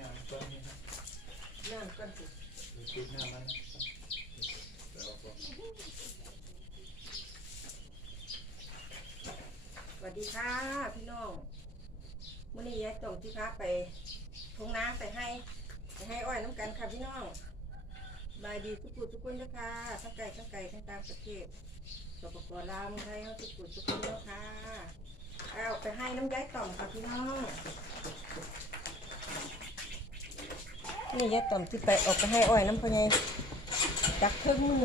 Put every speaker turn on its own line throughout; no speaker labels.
น้ำก้อนนี้ครับ
น้ำก่อนสิ
ปิดน้ำมันแล้วก็
สวัสดีค่ะพี่น้องมื้อนี้ยายจ่องที่พาไปทงนาไปให้ไปให้อ้อยน้ำกันค่ะพี่น้องบายดีทุกผู้ทุกคนนะคะทั้งไก่ทั้งไก่ทั้งต่างประเทศสปปลาวเมืองไทยเขาทุกผู้ทุกคนแล้วค่ะเอาไปให้น้ำยายต่อมค่ะพี่น้อง นี่ยาต่อมที่ไปออกไปให้อ้อยน้ำพะไงจักเครื่องมือ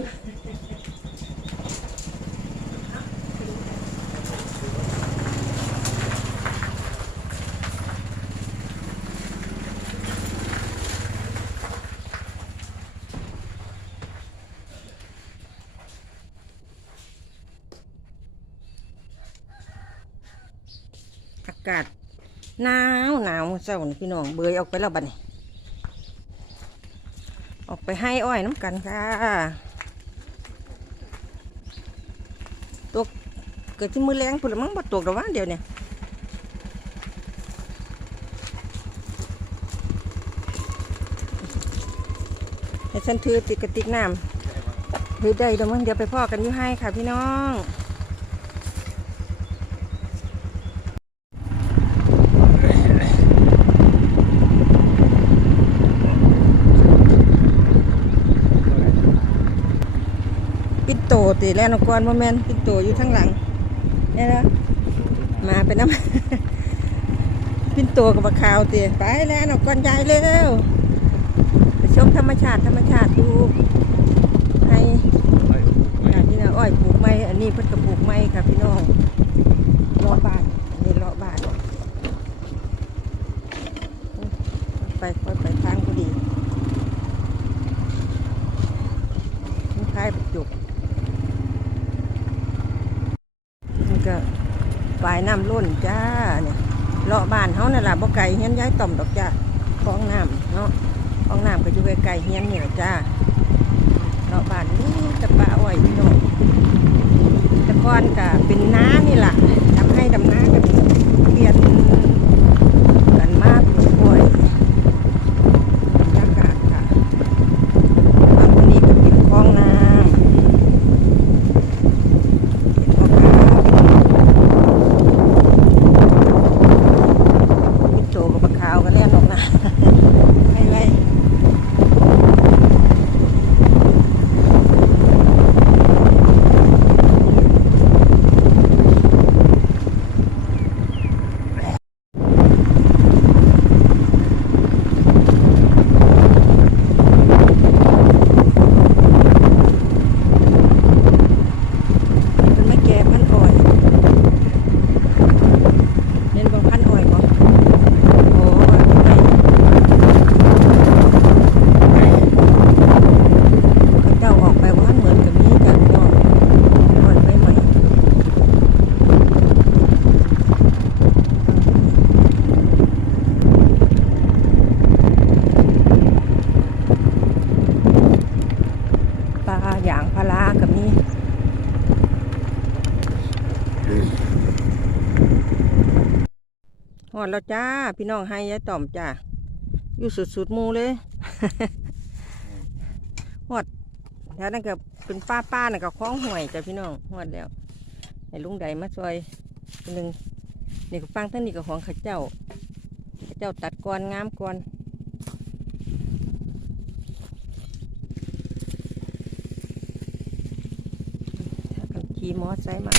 อากาศหนาวหนาวเจ้านี่พี่น้องเบยออกไปแล้วบัดนี้ ไปให้อ้อยน้ำกันค่ะตกเกิดที่มือแรงพุ่นละมั้งบ่ตกดอกว่าเดียวเนี่ยให้ฉันถือติดกระติกน้ำถือได้เดี๋ยวมึงเดี๋ยวไปพ่อกันยู่ให้ค่ะพี่น้อง โตตีแล้วนกรบ่แม่นปิดโตอยู่ข้างหลังเนี่นะมาไปน้ำปิดโตกับบักขาวตีไปแล้วนกรใหญ่เร็วไปชมธรรมชาติธรรมชาติดูให้ค่ะที่นอ้อยปลูกไม้อันนี้เพิ่นก็ปลูกไม้ค่ะพี่น้องรอบบ้านอันนี้รอบบ้านไปค่อยไปทางพอดีคล้ายประจุก นี่ก็ฝ่ายน้ำล้น จ้าเนี่ยเลาะบ้านเขานั่นล่ะบ่ไก่เฮียนย้ายต่อมดอกจ้าคลองน้ำเนาะคลองน้ำก็อยู่ไกลๆเฮียนนี่แหละจ้าเลาะบ้านนี่จะปลาอ้อยพี่น้องตะกอนกับป็นน้านี่ล่ะทำให้ดำน้ากันเปลี่ยนกันมาปลูกอ้อยบรรยากาศค่ะบางทีก็เป็นคลองน้ำ เห็นพ่อค้าพี่โจกับปลาขาวกันแล้วหรอกนะ ไม่ไรมันไม่แก่พันอ่อยเล่นบางพันอ่อยบ่โอ้ยไม่เขาเจ้าออกไปว่าเหมือนกับนี้กับน้องอ่อนไปไหมปลาอย่างพารากับนี้ ห อดแล้วจ้า พี่น้องให้ยายต่อมจ้าอยู่สุดๆหมูเลยหอดแล้วนั่นก็เป็นป้าป้าๆน่ะก็คล้องห่วยจ้ะพี่น้องหอดแล้วให้ลุงใดมาซอยคนหนึ่งนี่ก็ฟังทั้งนี้ก็ของข้าเจ้าข้าเจ้าตัดก่อนงามก่อนถ้ากันขี่มอไซค์มา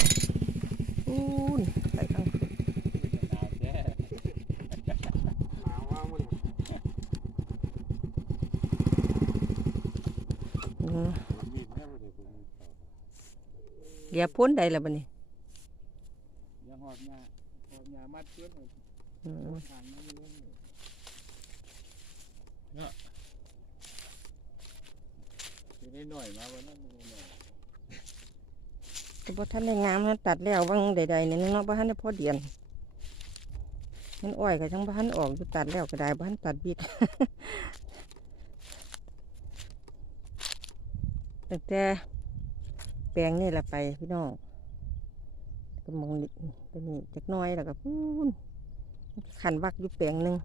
อู้นไปทาง อืม เหลียพ้นใดละบัดนี้
ยังหอดหญ้าหอดหญ้ามัดเพื่อนเลย
อืม
ทางนั้นเลยเนาะจะได้หน่อยมาวันนั้นไม่ได้หน่อย
แต่ท่านได้งามนั้นตัดแล้วว่างใดๆเนี่ยเนาะบ่ทันได้พอเดียนมันอ้อยก็ทั้งบ่ทันออกอยู่ตัดแล้วก็ได้บ่ทันตัดบิด ตั้งแต่แปลงนี่แหละไปพี่น้องก็มองนี่ตัวนี้จักน้อยแล้วก็พูนขันวักอยู่แปลงหนึ่ง